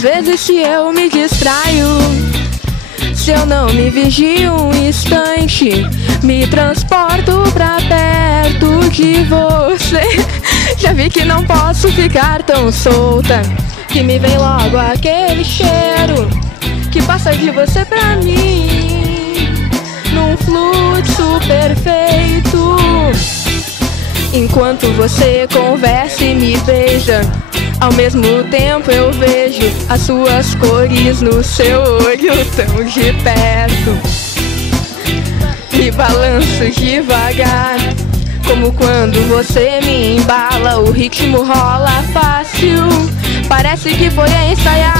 Às vezes se eu me distraio, se eu não me vigio um instante, me transporto pra perto de você. Já vi que não posso ficar tão solta, que me vem logo aquele cheiro que passa de você pra mim, num fluxo perfeito. Enquanto você conversa e me beija, ao mesmo tempo eu vejo as suas cores no seu olho tão de perto. Me balanço devagar, como quando você me embala. O ritmo rola fácil, parece que foi ensaiado.